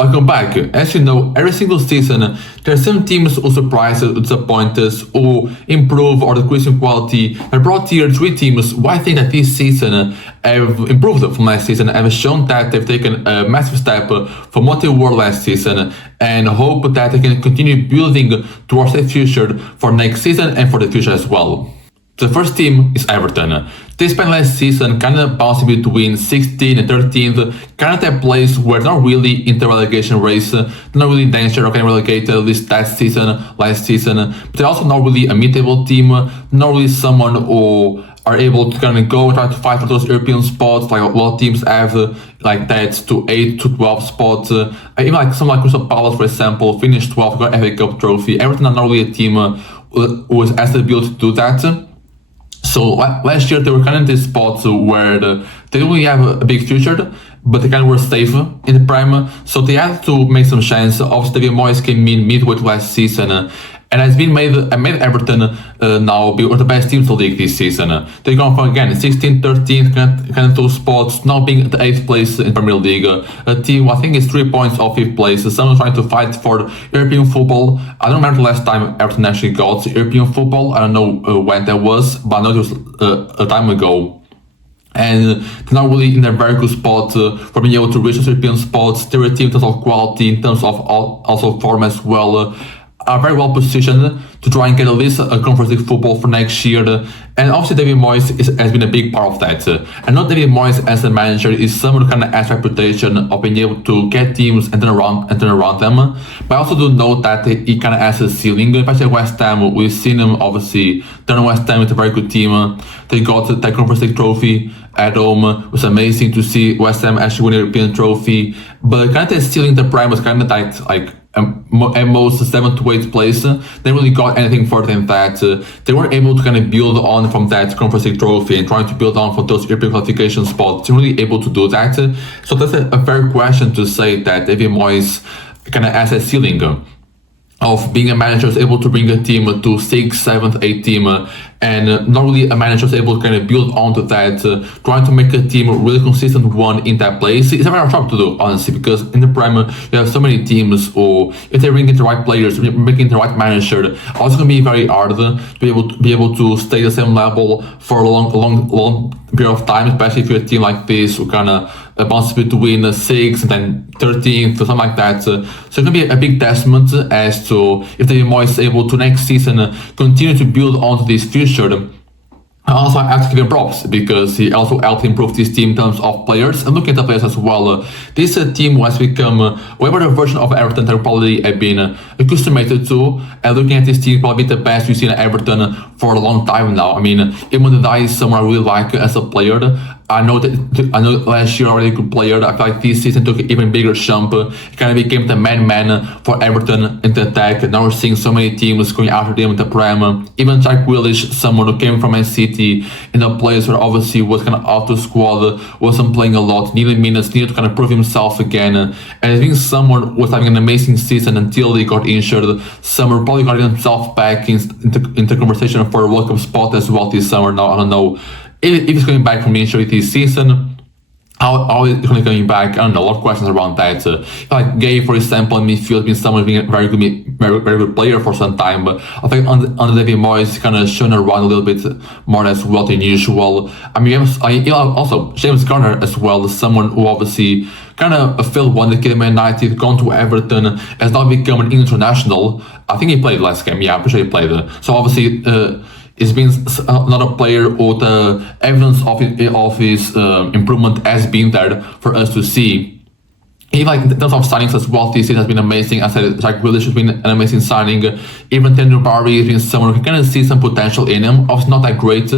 Welcome back. As you know, every single season, there are some teams who surprise us, disappoint us, or improve or decrease in quality. I brought here 3 teams who I think that this season have improved from last season, have shown that they've taken a massive step from what they were last season, and hope that they can continue building towards the future for next season and for the future as well. The first team is Everton. They spent last season kind of bouncing between 16th and 13th, kind of that place where they're not really in the relegation race, they're not really in danger of getting relegated, at least last season, but they're also not really a mid-table team, not really someone who are able to kind of go and try to fight for those European spots, like a lot of teams have, like that to 8 to 12 spots. Even like someone like Crystal Palace, for example, finished 12th, got FA Cup trophy. Everton are not really a team who has the ability to do that. So last year they were kind of in this spot where they didn't really have a big future, but they kind of were safe in the Prem. So they had to make some chance. Obviously, David Moyes came in midway last season, and has been made Everton now be one of the best teams to the league this season. They're going from again 16th, 13th, kind of those spots, now being the 8th place in Premier League. A team I think is 3 points off 5th place. Someone trying to fight for European football. I don't remember the last time Everton actually got European football. I don't know when that was, but I know it was a time ago. And they're not really in a very good spot for being able to reach those European spots. They're a team in terms of quality, in terms of also form as well. Are very well positioned to try and get at least a Conference League football for next year. And obviously David Moyes has been a big part of that. And not David Moyes as a manager is someone who kind of has a reputation of being able to get teams and turn around them. But I also do know that he kind of has a ceiling. Especially at West Ham, we've seen him obviously turn West Ham with a very good team. They got that Conference League trophy at home. It was amazing to see West Ham actually win a European trophy. But kind of the ceiling the Prime was kind of like at most 7th to 8th place. They really got anything further than that. They weren't able to kind of build on from that Conference League trophy and trying to build on from those European qualification spots. They're really able to do that. So that's a fair question to say that David Moyes kind of has a ceiling of being a manager who's able to bring a team to 6th, 7th, 8th team, and not really a manager who's able to kind of build onto that, trying to make a team a really consistent one in that place. It's a very hard job to do, honestly, because in the Prem you have so many teams who, if they bring in the right players, making the right manager, also going to be very hard to be able to stay the same level for a long period of time, especially if you're a team like this who kind of bounce between 6th and then 13th or something like that. So it's going to be a big testament as to if David Moyes is able to next season continue to build onto this future. I also have to give him props because he also helped improve this team in terms of players and looking at the players as well. This team has become way better version of Everton that probably have been accustomed to, and looking at this team, probably the best we've seen at Everton for a long time now. I mean, even though is someone I really like as a player. I know last year already a good player. I feel like this season took an even bigger jump. He kind of became the man for Everton in the attack. Now we're seeing so many teams going after them in the Prem. Even Jack Grealish, someone who came from Man City, in a place where obviously was kind of out of squad, wasn't playing a lot, needed minutes, needed to kind of prove himself again. And I think someone who was having an amazing season until he got injured. Summer probably got himself back into conversation for a World Cup spot as well this summer. Now I don't know if he's coming back from injury this season. How is he coming back? I don't know, a lot of questions around that. Like Gay, for example, in midfield, been someone being a very good player for some time, but I think under David Moyes, kind of shown around a little bit more as well than usual. I mean, also James Garner as well, someone who obviously kind of failed one that came Man United, gone to Everton, has now become an international. I think he played last game. Yeah, I'm pretty sure he played. So obviously. It's been another player or the evidence of his improvement has been there for us to see. Even like in terms of signings as well, this season has been amazing. I said Jack Grealish has been an amazing signing. Even Tender Barry has been someone who can kind of see some potential in him. Obviously not that great,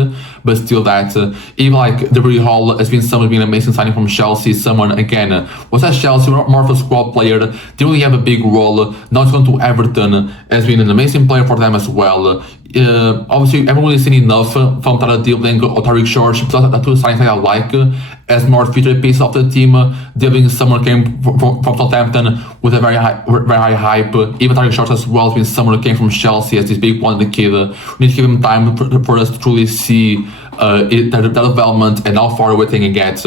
but still that. Even like Debury Hall has been someone who's been an amazing signing from Chelsea. Someone, again, was at Chelsea, more of a squad player. Didn't really have a big role. Now he's gone to Everton. Has been an amazing player for them as well. Obviously, I haven't really seen enough from Tara Dibling or Tariq George. The two signings I like as more featured piece of the team. Dibling someone came from Southampton with a very high hype. Even Tariq George as well has been someone who came from Chelsea as this big one, the kid. We need to give him time for us to truly see their development and how far away they can get.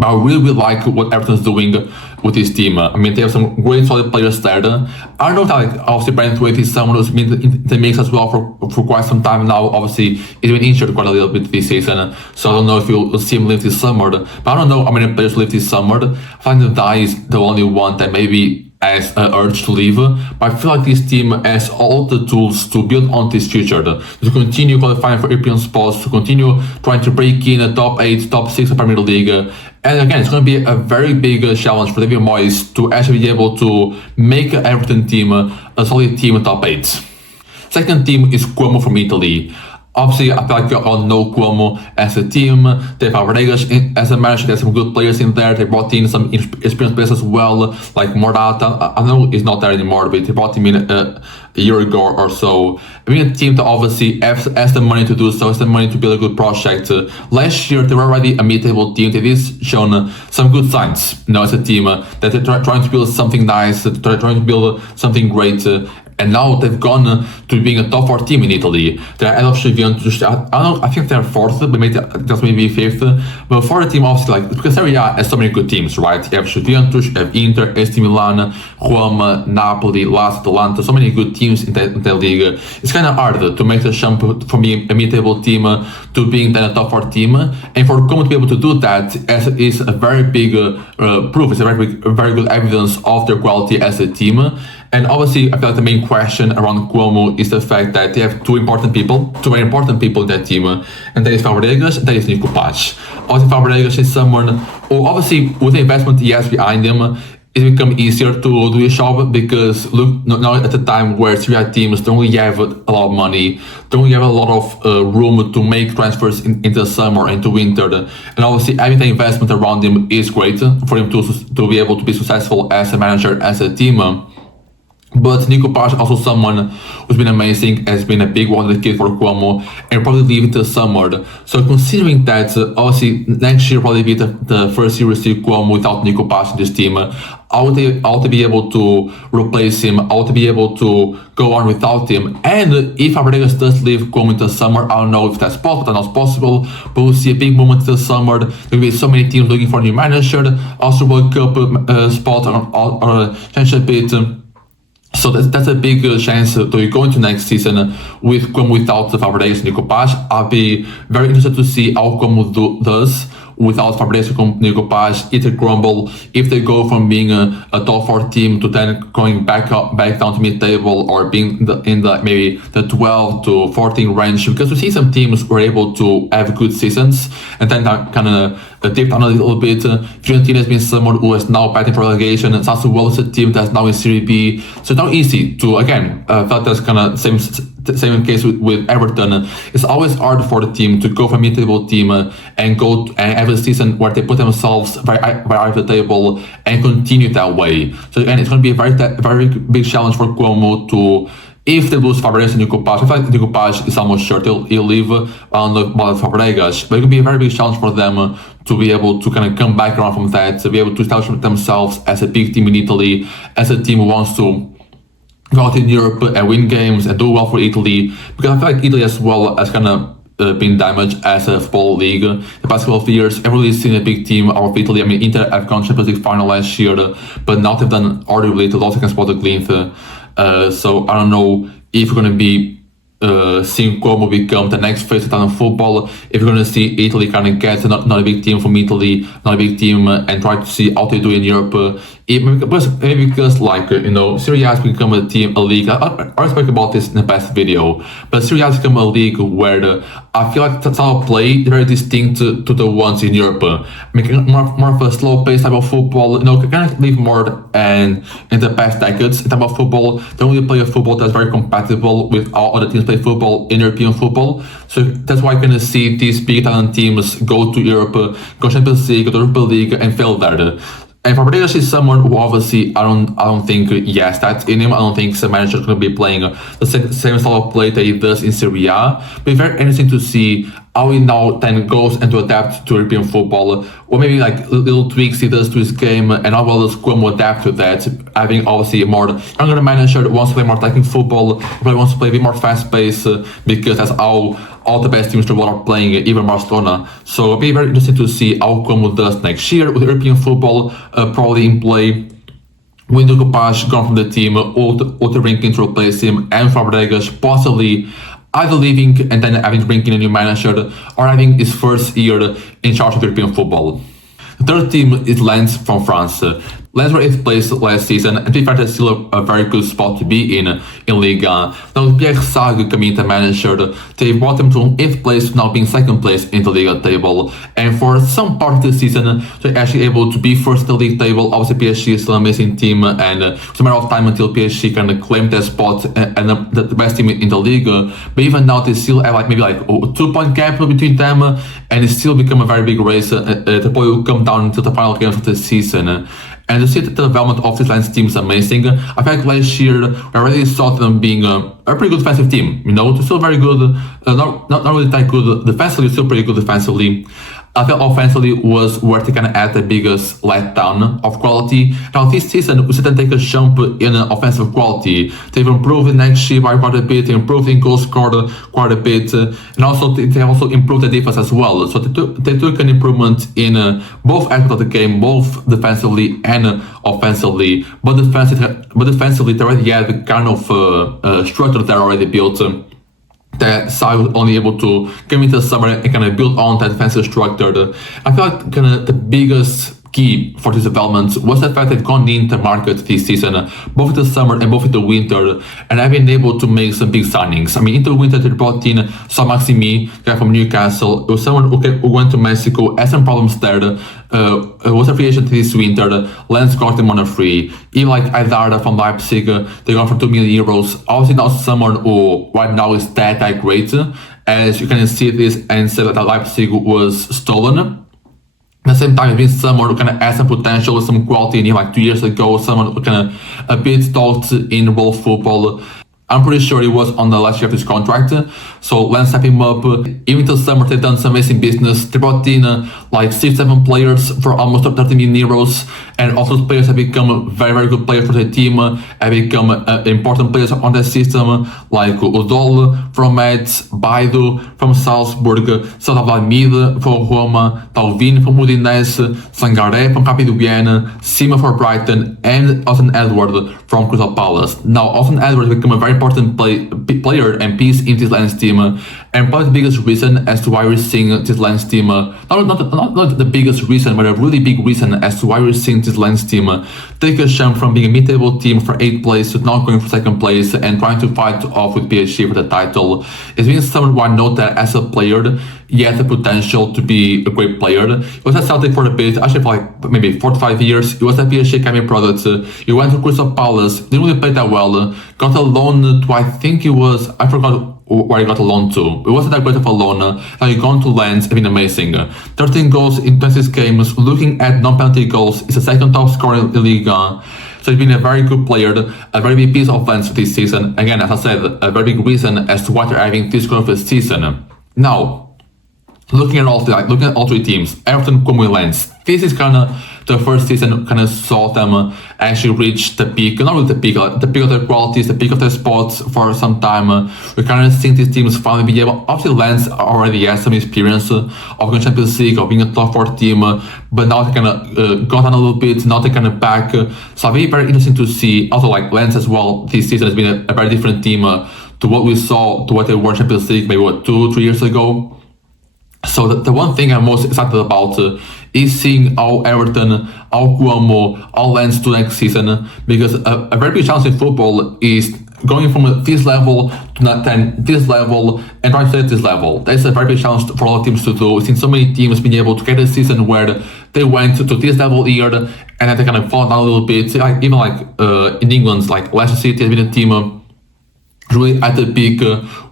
But I really like what Everton's doing with this team. I mean, they have some great solid players there. I don't know if like, obviously Brentwaite is someone who's been in the mix as well for quite some time now. Obviously, he's been injured quite a little bit this season, so I don't know if you'll see him leave this summer. But I don't know how many players leave this summer. I find that Dai is the only one that maybe as an urge to leave, but I feel like this team has all the tools to build on this future, to continue qualifying for European spots, to continue trying to break in a top 8, top 6 of Premier League. And again, it's going to be a very big challenge for David Moyes to actually be able to make an Everton team a solid team in top 8. Second team is Como from Italy. Obviously, I feel like we all know Como as a team. They have Fabregas as a manager. There's some good players in there. They brought in some experienced players as well, like Morata. I know he's not there anymore, but they brought him in a year ago or so. I mean, a team that obviously has the money to do so, has the money to build a good project. Last year, they were already a mid-table team. They did shown some good signs, as a team that they're trying to build something nice, they're trying to build something great. And now they've gone to being a top 4 team in Italy. They're ahead of Juventus. I don't know, I think they're 4th, but maybe 5th. But for the team, obviously, because Serie A has so many good teams, right? You have Juventus, you have Inter, AC Milan, Roma, Napoli, Lazio, Atalanta, so many good teams in the league. It's kind of hard to make the jump from being a mid-table team to being then a top 4 team. And for Como to be able to do that is a very big proof. It's a very good evidence of their quality as a team. And obviously, I feel like the main question around Como is the fact that they have two very important people in that team, and that is Fabregas and that is Nico Paz. Obviously, Fabregas is someone who, obviously, with the investment he has behind him, it's become easier to do his job because look, now at the time where Serie A teams don't really have a lot of money, don't really have a lot of room to make transfers into the summer and to winter, and obviously having the investment around him is great for him to be able to be successful as a manager, as a team. But Nico Paz also someone who's been amazing, has been a big wanted kid for Como, and probably leave into the summer. So considering that, obviously next year probably be the first year we see Como without Nico Paz in this team, I want to be able to replace him, I want to be able to go on without him. And if Fabregas does leave Como into the summer, I don't know if that's possible, that's not possible, but we'll see a big moment in the summer. There will be so many teams looking for a new manager, also World Cup spot or championship. So that's a big chance to go into next season with Como without Fabregas and Nico Paz. I'll be very interested to see how Como does without Fabregas and Nico Paz, if they crumble, if they go from being a top 4 team to then going back down to mid-table, or being in the maybe the 12 to 14 range, because we see some teams were able to have good seasons and then kind of dip down a little bit. Fiorentina has been someone who is now batting for relegation, and Sassuolo is a team that's now in Serie B. So it's not easy to, again, felt that's kind of same case with Everton. It's always hard for the team to go from a mid-table team and go and have a season where they put themselves very high of the table and continue that way. So again, it's going to be a very big challenge for Como to, if they lose Fabregas and Nico Paz. I feel like Nico Paz is almost sure he'll leave on the Fabregas, but it could be a very big challenge for them to be able to kind of come back around from that, to be able to establish themselves as a big team in Italy, as a team who wants to go out in Europe and win games and do well for Italy, because I feel like Italy as well has kind of been damaged as a football league the past couple of years. I've really seen a big team out of Italy. I mean, Inter have gone Champions League final last year, but now they've done arguably to loss against Sporting Glinth. So I don't know if we're going to be seeing Como become the next face of Italian football, if you're going to see Italy kind of get not a big team from Italy, not a big team, and try to see how they do in Europe. Maybe because Serie A has become a league. I spoke about this in the past video, but Serie A has become a league where I feel like the style of play is very distinct to the ones in Europe. Making more of a slow-paced type of football. Kind of live more and in the past decades type of football. They don't really play a football that's very compatible with how other teams play football in European football. So that's why you're going to see these big Italian teams go to Europe, go Champions League, go to Europa League, and fail there. And Fabregas is someone who obviously I don't think yes that's in him. I don't think the manager is going to be playing the same style of play that he does in Serie A. But it's very interesting to see how he now then goes and to adapt to European football, or maybe like little tweaks he does to his game, and how well does Como adapt to that, having obviously a more younger manager that wants to play more attacking football, probably wants to play a bit more fast-paced, because that's how all the best teams in the world are playing, even Barcelona. So it'll be very interesting to see how Como does next year with European football probably in play. With Hugo Paz gone from the team, Otto Rinkin to replace him, and Fabregas possibly either leaving and then having to bring in a new manager, or having his first year in charge of European football. The third team is Lens from France. Lens were 8th place last season, and to be fair, that's still a very good spot to be in Liga. Now, with Pierre Sag coming into manager, they brought them to 8th place, now being 2nd place in the Liga table. And for some part of the season, they're actually able to be first in the league table. Obviously, PSG is still an amazing team, and it's a matter of time until PSG can claim their spot and the best team in the league. But even now, they still have maybe a 2-point gap between them, and it's still become a very big race. The point will come down to the final games of the season. And to see that the development of this Lens team is amazing. I feel like last year we already saw them being a pretty good defensive team. They're still very good, not really that good defensively, still pretty good defensively. I felt offensively was where they kind of had the biggest letdown of quality. Now this season, we didn't take a jump in offensive quality. They've improved next year by quite a bit. They improved in goals scored quite a bit, and also they also improved the defense as well. So they took an improvement in both aspects of the game, both defensively and offensively. But defensively, they already had the kind of structure that already built. That Sai was only able to come into the summer and kind of build on that defensive structure. I feel like kind of the biggest key for this development was the fact they've gone into the market this season, both in the summer and both in the winter, and have been able to make some big signings. I mean, in the winter they brought in Maximi, guy from Newcastle. It was someone who went to Mexico, had some problems there. Was a free agent this winter. Lens got him on a free. Even like Adarda from Leipzig, they got for 2 million euros. Obviously not someone who right now is that great, as you can see this and say that Leipzig was stolen. At the same time, it's been someone who kind of has some potential, some quality in him, like 2 years ago, someone who kind of a bit talked in world football. I'm pretty sure he was on the last year of his contract, so Lens stepped him up. Even till summer, they've done some amazing business. They brought in like 6-7 players for almost 30 million euros, and also those players have become very, very good players for the team, have become important players on the system, like Udol from Metz, Baidu from Salzburg, Salvamid from Roma, Talvin from Udinese, Sangaré from Capidubienne, Sima for Brighton, and Austin Edward from Crystal Palace. Now, Austin Edward has become a very important player and piece in this Lens team, and probably the biggest reason as to why we're seeing this Lens team, not the biggest reason, but a really big reason as to why we're seeing this Lens team take a jump from being a mid-table team for 8th place to now going for 2nd place and trying to fight off with PSG for the title. It's been someone who I know that as a player, he has the potential to be a great player. He was at Celtic for a bit, actually for like maybe 4 to 5 years. He was a PSG academy product. He went to Crystal Palace, didn't really play that well. Got a loan to, I forgot where he got a loan to. It wasn't that great of a loan. Now he gone to Lens, have been amazing. 13 goals in 26 games. Looking at non-penalty goals, he's the 2nd top scorer in the Liga. So he's been a very good player, a very big piece of Lens this season. Again, as I said, a very big reason as to why they're having this good of a season. Now, looking at all 3 teams, Everton, Como, and Lens. This is kind of the first season kind of saw them actually reach the peak, not really the peak of their qualities, the peak of their spots for some time. We're kind of seeing these teams finally be able, obviously Lens already has some experience of going Champions League, of being a top 4 team, but now they kind of got on a little bit, now they're kind of back. So it'll be very interesting to see, also like Lens as well, this season has been a very different team to what we saw, to what they were in Champions League maybe 2-3 years ago. So the one thing I'm most excited about is seeing how Everton, how Como, how Lens do next season, because a very big challenge in football is going from this level to this level and trying to stay at this level. That's a very big challenge for all teams to do. We've seen so many teams being able to get a season where they went to this level here and then they kind of fall down a little bit. Even in England, like Leicester City has been a team really at the peak,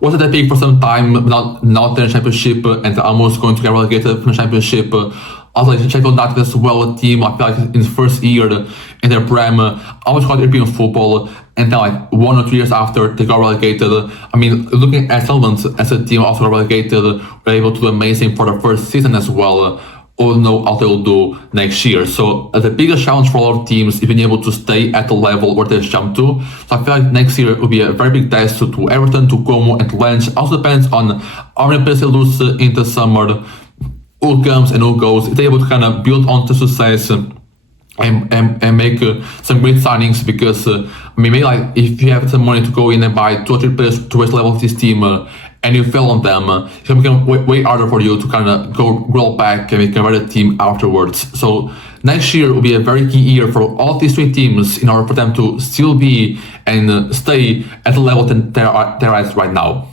was at the peak for some time, but not there in Championship, and almost going to get relegated from the Championship. Also, like Sheffield United as well, a team I feel like in the first year in their prem, almost got European football, and then like 1 or 2 years after they got relegated. I mean, looking at Sunderland as a team also got relegated, were able to do amazing for the first season as well. or know how they'll do next year. So the biggest challenge for a lot of teams is being able to stay at the level where they jumped to. So I feel like next year will be a very big test to Everton, to Como, and to Lens. Also depends on how many players they lose in the summer, who comes and who goes. If they're able to kind of build on the success and make some great signings, because maybe like if you have some money to go in and buy 2 or 3 players to raise the level of this team, and you fail on them, it can become way harder for you to kind of grow back and make a better team afterwards. So next year will be a very key year for all these 3 teams in order for them to still be and stay at the level that they're at right now.